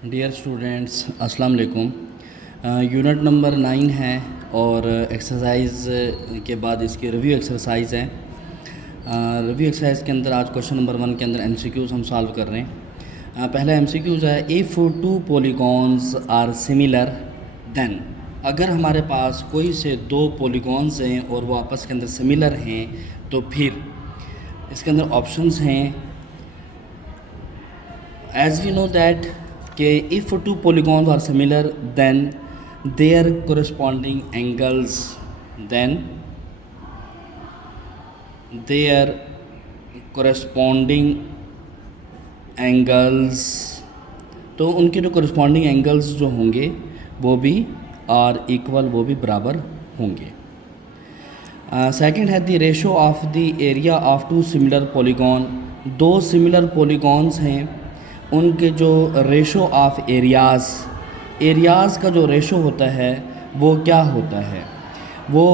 Dear students अस्सलाम वालेकुम। Unit number 9 है और एक्सरसाइज के बाद इसकी रिव्यू एक्सरसाइज है। रिव्यू एक्सरसाइज के अंदर आज क्वेश्चन नंबर 1 के अंदर एमसीक्यूज़ हम सॉल्व कर रहे हैं। पहला एमसीक्यूज़ है, if two polygons are similar then. अगर हमारे पास कोई से दो पॉलीगॉन्स हैं और वो आपस के अंदर सिमिलर हैं तो फिर इसके अंदर ऑप्शंस हैं। एज वी नो दैट कि if two polygons are similar then there corresponding angles then their corresponding angles, तो उनके जो corresponding angles जो होंगे वो भी आर इक्वल, वो भी बराबर होंगे। सेकंड है the ratio of the area of two similar polygon. दो सिमिलर पॉलीगॉन्स हैं, उनके जो रेशो ऑफ एरियाज़ का जो रेशो होता है वो क्या होता है, वो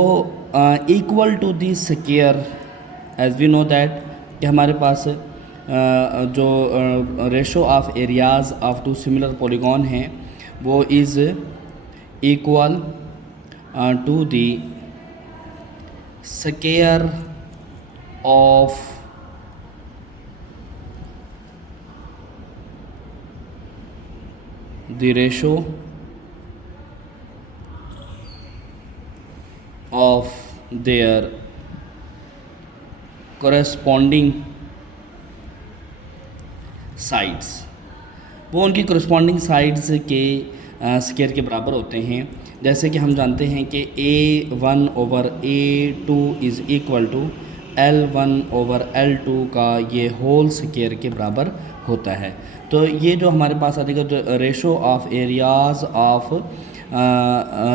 equal to the square. As we know that कि हमारे पास जो ratio of areas of two similar polygon हैं वो is equal to the square of the ratio of their corresponding sides। वो उनकी corresponding sides के स्क्वायर के बराबर होते हैं। जैसे कि हम जानते हैं कि A1 over A2 is equal to L1 over L2 का ये होल स्क्वायर के बराबर होता है। तो ये जो हमारे पास आ जाएगा जो ratio of areas of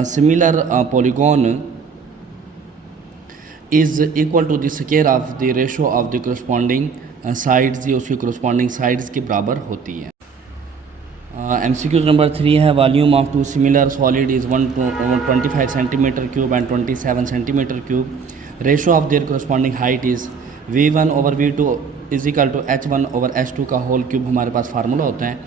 similar polygon is equal to the square of the ratio of the corresponding sides, ये उसकी करस्पॉन्डिंग साइड्स के बराबर होती है। MCQ नंबर 3 है, volume of two similar solid is 125 centimetre cube and 27 centimetre cube. Ratio of their corresponding height is V1 over V2 is equal to H1 over H2 का whole cube हमारे पास formula होता है।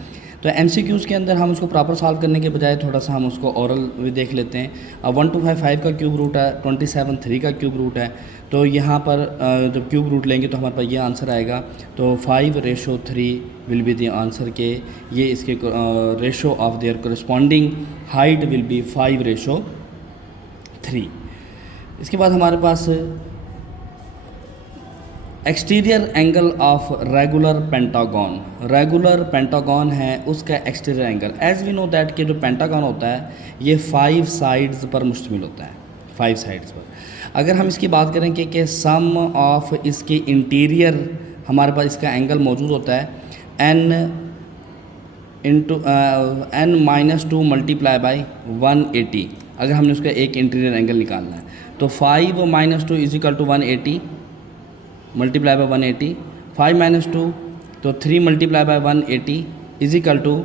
तो MCQs के अंदर हम उसको प्रॉपर सॉल्व करने के बजाय थोड़ा सा हम उसको ओरल भी देख लेते हैं। अब 1255 का क्यूब रूट है, 27 3 का क्यूब रूट है, तो यहाँ पर जब क्यूब रूट लेंगे तो हमारे पास ये आंसर आएगा। तो 5:3 विल बी द आंसर के ये इसके ratio of their corresponding height will be 5:3। इसके बाद हमारे पास exterior angle of regular pentagon है, उसका exterior angle. As we know that कि जो पेंटागन होता है ये 5 साइड्स पर मुश्तमिल होता है, 5 साइड्स पर। अगर हम इसकी बात करें कि सम ऑफ इसके इंटीरियर हमारे पास इसका एंगल मौजूद होता है n-2 मल्टीप्लाई बाई 180। अगर हमने उसका एक इंटीरियर एंगल निकालना है तो 5 - 2 is equal to 180 multiply by 180। 5 - 2 तो 3 multiply by 180 is equal to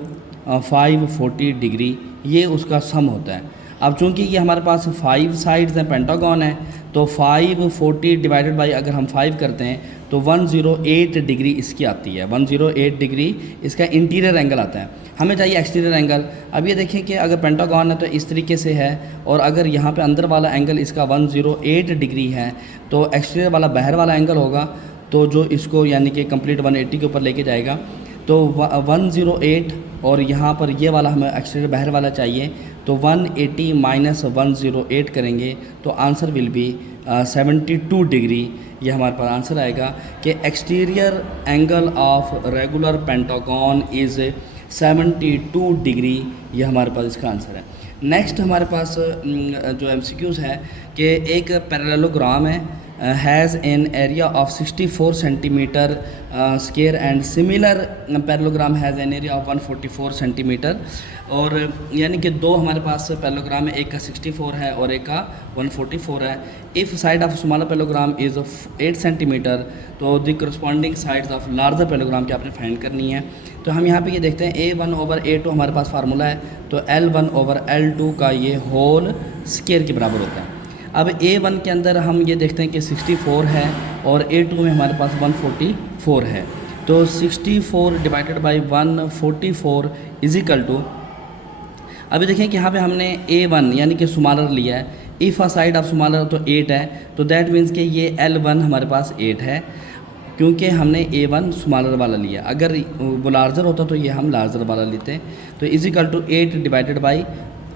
540 degree, ये उसका सम होता है। अब चूंकि ये हमारे पास 5 साइड्स हैं, पेंटागन है, तो 540 डिवाइडेड बाई अगर हम 5 करते हैं तो 108 डिग्री इसकी आती है। 108 डिग्री इसका इंटीरियर एंगल आता है। हमें चाहिए एक्सटीरियर एंगल। अब ये देखें कि अगर पेंटागन है तो इस तरीके से है, और अगर यहाँ पे अंदर वाला एंगल इसका 108 डिग्री है तो एक्सटीरियर वाला बाहर वाला एंगल होगा, तो जो इसको यानी कि कंप्लीट 180 के ऊपर लेके जाएगा। तो 108 और यहाँ पर ये वाला हमें एक्सटीरियर बाहर वाला चाहिए, तो 180 माइनस 108 करेंगे तो आंसर विल बी 72 डिग्री। ये हमारे पास आंसर आएगा कि exterior angle of regular pentagon is 72 degree. ये हमारे पास इसका आंसर है। नेक्स्ट हमारे पास जो MCQs है कि एक पैरेललोग्राम है, has an area of 64 centimetre square and similar parallelogram has an area of 144 centimetre. और यानी कि दो हमारे पास पैरेललोग्राम है, एक का 64 है और एक का 144 है। If side of smaller parallelogram is 8 centimetre तो the corresponding sides of larger parallelogram की आपने फाइंड करनी है। तो हम यहाँ पे ये देखते हैं A1 ओवर A2 हमारे पास फार्मूला है, तो L1 ओवर L2 का ये होल स्क्वायर के बराबर होता है। अब A1 के अंदर हम ये देखते हैं कि 64 है और A2 में हमारे पास 144 है। तो 64 divided by 144 is equal to, अभी देखें कि यहाँ पे हमने A1 यानी कि स्मॉलर लिया है, if a side of smaller तो 8 है, तो दैट मीन्स कि ये L1 हमारे पास 8 है क्योंकि हमने A1 स्मॉलर वाला लिया। अगर वो लार्जर होता तो ये हम लार्जर वाला लेते। तो is equal to 8 divided by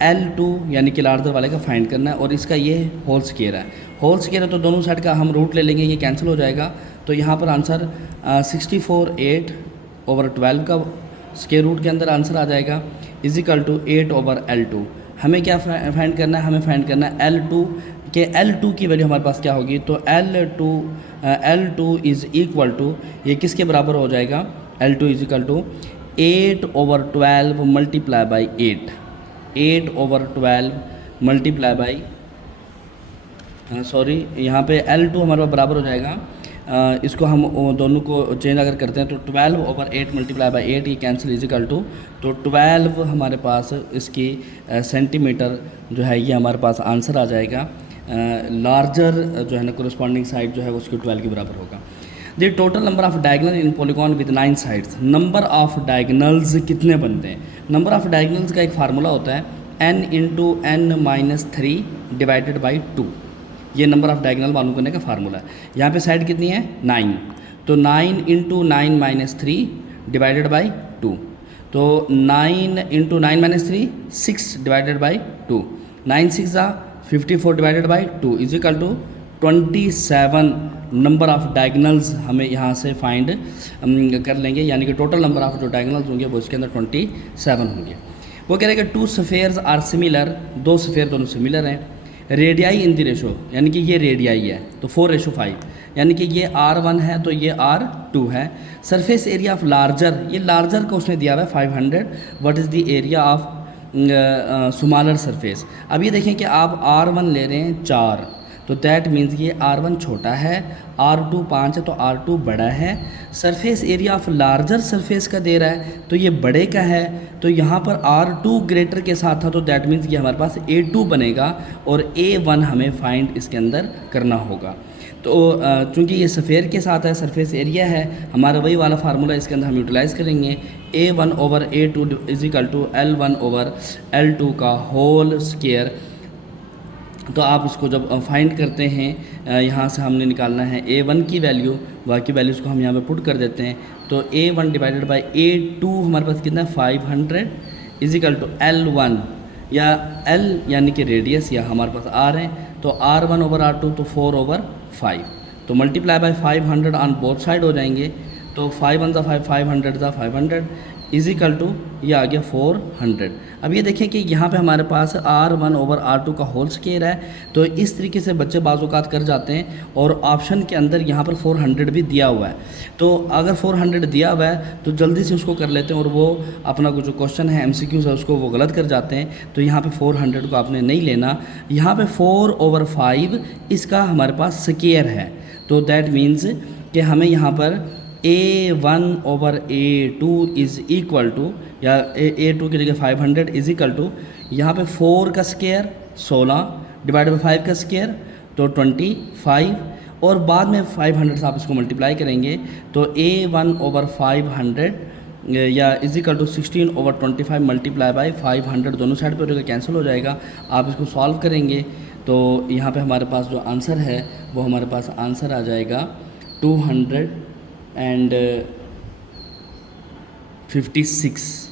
L2 यानी कि लार्जर वाले का फाइंड करना है, और इसका ये होल स्क्वायर है। होल स्क्वायर है तो दोनों साइड का हम रूट ले लेंगे, ये कैंसिल हो जाएगा। तो यहाँ पर आंसर 64 8/12 का स्क्वायर रूट के अंदर आंसर आ जाएगा इज इक्वल टू 8/L2। हमें क्या फाइंड करना है, हमें फाइंड करना है L2 के, L2 की वैल्यू हमारे पास क्या होगी, तो L2 इज़ इक्वल टू, ये किसके बराबर हो जाएगा, L2 is equal to 8/12 multiply by 8/12 multiply by, sorry यहाँ पे L2 हमारे पास बराबर हो जाएगा, इसको हम दोनों को चेंज अगर करते हैं तो 12/8 मल्टीप्लाई बाई 8, ये कैंसिल इज इक्वल टू, तो 12 हमारे पास इसकी सेंटीमीटर जो है ये हमारे पास आंसर आ जाएगा। लार्जर जो है ना कोरिस्पॉन्डिंग साइड जो है उसकी 12 के बराबर होगा। The total number of diagonal in polygon with 9 sides, number of diagonals कितने बनते हैं। नंबर ऑफ डायगनल्स का एक फार्मूला होता है n into n-3 divided by 2, ये नंबर ऑफ डायगनल मालूम करने का फार्मूला है। यहाँ पे साइड कितनी है 9, तो 9 इंटू 9-3 डिवाइडेड बाई 2, तो 9 into 9-3 6 divided by 2, 9 6 54 divided by 2 is equal to 27 number of diagonals हमें यहाँ से फाइंड कर लेंगे, यानी कि टोटल नंबर ऑफ जो डायगनल्स होंगे वो इसके अंदर 27 होंगे। वो कह रहे हैं कि 2 स्फेयर्स आर सिमिलर, 2 स्फेयर दोनों सिमिलर हैं, रेडियाई इन द रेशो, यानी कि ये रेडियाई है तो 4:5, यानी कि ये R1 है तो ये R2 है। सरफेस एरिया ऑफ लार्जर, ये लार्जर को उसने दिया हुआ है 500, what is the area of smaller surface. अब ये देखें कि आप R1 ले रहे हैं 4, तो दैट मीन्स ये R1 छोटा है, R2 5 है तो R2 बड़ा है। Surface area of larger surface का दे रहा है तो ये बड़े का है, तो यहाँ पर R2 ग्रेटर के साथ था तो दैट मीन्स ये हमारे पास A2 बनेगा, और A1 हमें फाइंड इसके अंदर करना होगा। तो चूँकि ये सफ़ेयर के साथ है, सरफेस एरिया है, हमारा वही वाला फार्मूला इसके अंदर हम यूटिलाइज़ करेंगे, A1/A2 is equal to L1/L2 का होल स्क्वायर। तो आप इसको जब फाइंड करते हैं, यहाँ से हमने निकालना है A1 की वैल्यू, बाकी वैल्यूज़ को हम यहाँ पे पुट कर देते हैं, तो A1 डिवाइडेड बाई A2 हमारे पास कितना है 500 इज इक्वल टू L1, या L यानी कि रेडियस, या हमारे पास R है तो R1/R2 तो 4/5, तो multiply by 500 on both side हो जाएंगे, तो 5 1 5 500 500 इज इक्वल टू ये आ गया 400। अब ये देखें कि यहाँ पे हमारे पास R1/R2 का होल स्क्वायर है, तो इस तरीके से बच्चे बाज़-औक़ात कर जाते हैं, और ऑप्शन के अंदर यहाँ पर 400 भी दिया हुआ है, तो अगर 400 दिया हुआ है तो जल्दी से उसको कर लेते हैं, और वो अपना जो क्वेश्चन है MCQ है उसको वो गलत कर जाते हैं। तो यहाँ पे 400 को आपने नहीं लेना, यहाँ पे 4/5 इसका हमारे पास स्क्वायर है, तो दैट मीन्स कि हमें यहाँ पर A1/A2 इज़ इक्वल टू, या A2 की जगह 500 इज इक्वल टू, यहाँ पे 4 का स्क्वायर 16 डिवाइड बाई 5 का स्क्वायर तो 25, और बाद में 500 से आप इसको मल्टीप्लाई करेंगे तो A1/500 या is equal to 16/25 multiply by 500, दोनों साइड पर जो कैंसिल हो जाएगा। आप इसको सॉल्व करेंगे तो यहाँ पे हमारे पास जो आंसर है वो हमारे पास आंसर आ जाएगा 256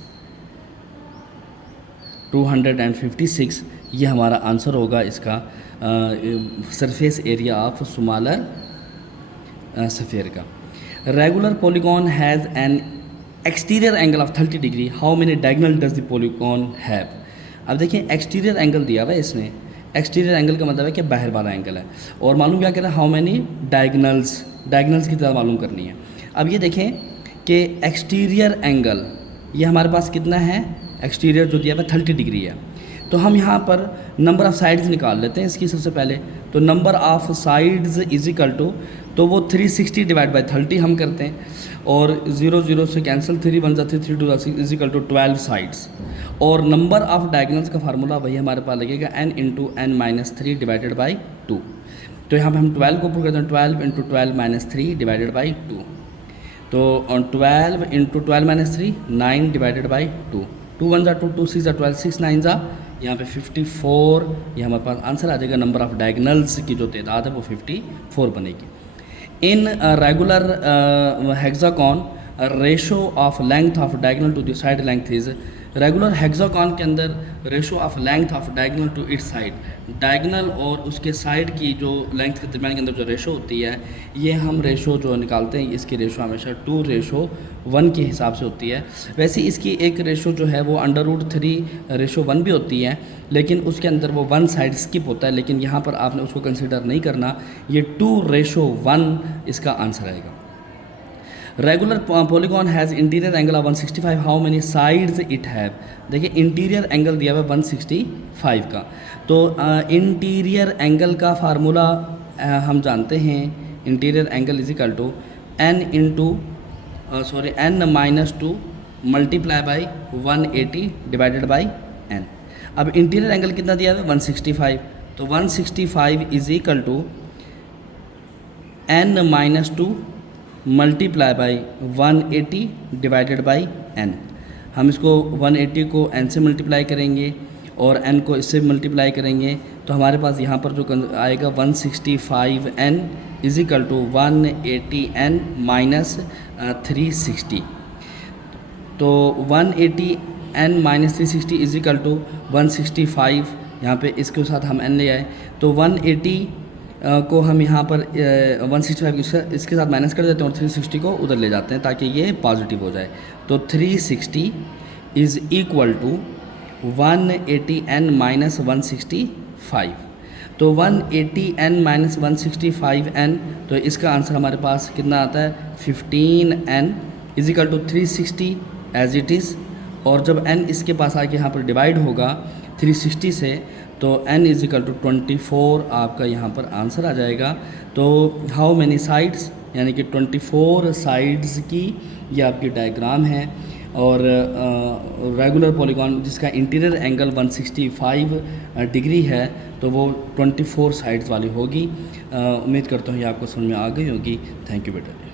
ये हमारा आंसर होगा इसका surface area of smaller sphere का। Regular polygon has an exterior angle of 30 degree, how many diagonal does the polygon have. अब देखिए एक्सटीरियर एंगल दिया हुआ है इसने, एक्सटीरियर एंगल का मतलब है कि बाहर वाला एंगल है, और मालूम क्या कह रहा है, हाउ मेनी डायगोनल्स की तरह मालूम करनी है। अब ये देखें कि एक्सटीरियर एंगल ये हमारे पास कितना है, एक्सटीरियर जो दिया हुआ 30 डिग्री है, तो हम यहाँ पर नंबर ऑफ़ साइड्स निकाल लेते हैं इसकी सबसे पहले। तो number of sides is equal to, तो वो 360 डिवाइड बाई 30 हम करते हैं, और 0 0 से cancel, 3 1 3 3 2 6 is equal to 12 sides, और नंबर ऑफ़ डायगोनल्स का फार्मूला वही हमारे पास लगेगा n into n-3 divided by 2। तो यहाँ पे हम 12 को पुट करते हैं, 12 इंटू 12 -3 डिवाइडेड बाई 2। तो 12 इंटू 12 माइनस 3 9 डिवाइडेड बाई 2, 2 1 ज़ा 2, 2 6 ज़ा 12, 6 9 ज़ा यहाँ पे 54, ये हमारे पास आंसर आ जाएगा। नंबर ऑफ डायगनल्स की जो तादाद है वो 54 बनेगी। In regular hexagon ratio of length of diagonal to the side length is, regular hexagon के अंदर ratio of length of diagonal to its side, diagonal और उसके साइड की जो लेंथ के दरमियान के अंदर जो रेशो होती है, ये हम रेशो जो निकालते हैं इसकी रेशो हमेशा 2:1 के हिसाब से होती है। वैसे इसकी एक रेशो जो है वो √3:1 भी होती है, लेकिन उसके अंदर वो 1 साइड स्किप होता है, लेकिन यहाँ पर आपने उसको कंसिडर नहीं करना, ये 2:1 इसका आंसर आएगा। Regular polygon has interior angle of 165, how many sides it have. देखिए इंटीरियर एंगल दिया हुआ है 165 का, तो इंटीरियर एंगल का फार्मूला हम जानते हैं, interior angle is equal to n -2 multiply by 180 divided by n। अब इंटीरियर एंगल कितना दिया हुआ है 165, तो 165 is equal to n -2 multiply by 180 divided by n। हम इसको 180 को n से मल्टीप्लाई करेंगे और n को इससे मल्टीप्लाई करेंगे, तो हमारे पास यहाँ पर जो आएगा 165n is equal to 180n minus 360। तो 180n minus 360 is equal to 165, यहाँ पे इसके साथ हम n ले आए, तो 180 को हम यहाँ पर 165 इसके साथ माइनस कर देते हैं और 360 को उधर ले जाते हैं ताकि ये पॉजिटिव हो जाए। तो 360 is equal to 180n minus 165। तो 180n माइनस 165n, तो इसका आंसर हमारे पास कितना आता है 15n is equal to 360 as it is, और जब n इसके पास आके यहाँ पर डिवाइड होगा 360 से, तो n इज इक्वल टू 24 आपका यहाँ पर आंसर आ जाएगा। तो हाउ मैनी साइड्स, यानी कि 24 साइड्स की ये आपकी डायग्राम है, और रेगुलर पॉलीगॉन जिसका इंटीरियर एंगल 165 डिग्री है, तो वो 24 साइड्स वाली होगी। उम्मीद करता हूँ ये आपको समझ में आ गई होगी। थैंक यू बेटा।